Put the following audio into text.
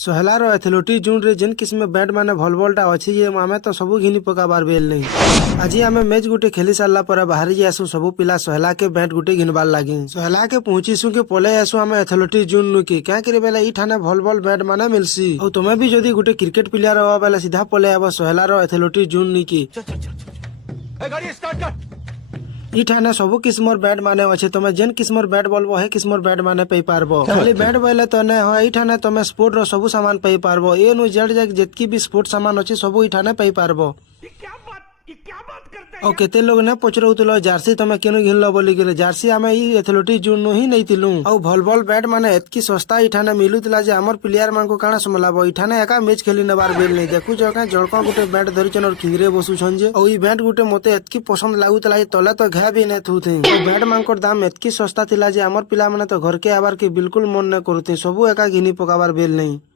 सोहलार एथलेटी जून रे जेन किस्म बैट माने भलबलटा अच्छी जे आमे तो सबू घिनी पकाबार बेल नहीं। आज आमे मैच गुटे खेली सारा पर बाहरी जासु सबू पिला सोहला के बैट गुटे घिनबार लगी। सोहला के पहुंचीसु के पले आसु आमे एथलेटी जून नु की क्या करे बेला ई ठाने भलबल बैट माने मिलसी। और तुम्हें भी जदी गुटे क्रिकेट प्लेयर हो बेला सीधा पले आबो सोहलार एथलेटी जून नी की। इठाने सबू किस्मर बैट माने अच्छे तुम्हें जेन किस्मर बैट बोलबो है किस्मर बैट माने पे पारबो। खाली बैट बोले तो ने हो इठाने तुम्हें स्पोर्ट रो सबू सामान पे पारबो। ए नु जेड जेक जेतकी भी स्पोर्ट सामान अच्छे सबू इठाने पे पारबो। और केते लोग ने पचरउतलो जर्सी तमे केनु घिनलो बोली के जर्सी आमे ई एथलेटी जून नु ही नहीं तिलु। और भलबल बैट माने एतकी सस्ता इठाने मिलुतला जे हमर प्लेयर मान को काना समलाबो। इठाने एका मैच खेली नबार बेल नहीं देखु जो का जड़का गुटे बैट धरिचन और खिंगरे बसु छन जे। और ई बैट गुटे मते एतकी पसंद लागुतला जे तले तो घे भी ने थुथे। और बैट मानकर दाम एतकी सस्ता थिला जे हमर पिला माने तो घर के आबार के बिल्कुल मन न करुते सबू एका घिनी पकाबार बेल नहीं।